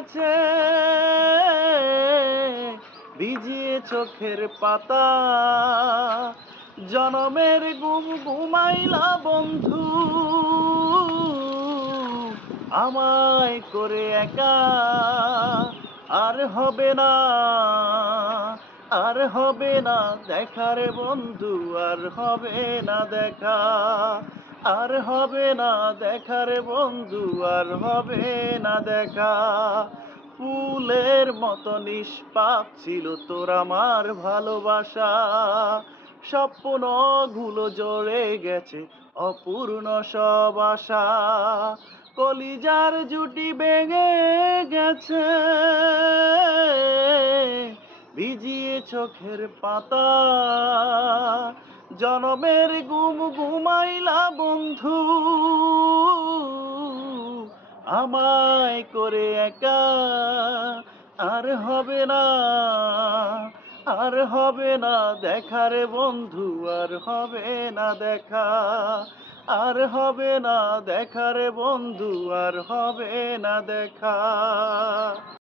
গেছে ভিজিয়ে চোখের পাতা। জনমের ঘুম ঘুমাইলা বন্ধু আমায় করে একা। আর হবে না, আর হবে না দেখা রে বন্ধু, আর হবে না দেখা। আর হবে না দেখা রে বন্ধু, আর হবে না দেখা। ফুলের মতো নিষ্পাপ ছিল তোর আমার ভালোবাসা। স্বপ্নগুলো জড়ে গেছে অপূর্ণ সব আশা। কলিজার জুটি ভেঙে গেছে ভিজিয়ে চোখের পাতা। জনমের ঘুম ঘুমাইলা বন্ধু আমায় করে একা। আর হবে না, আর হবে না দেখা রে বন্ধু, আর হবে না দেখা। আর হবে না দেখা রে বন্ধু, আর হবে না দেখা।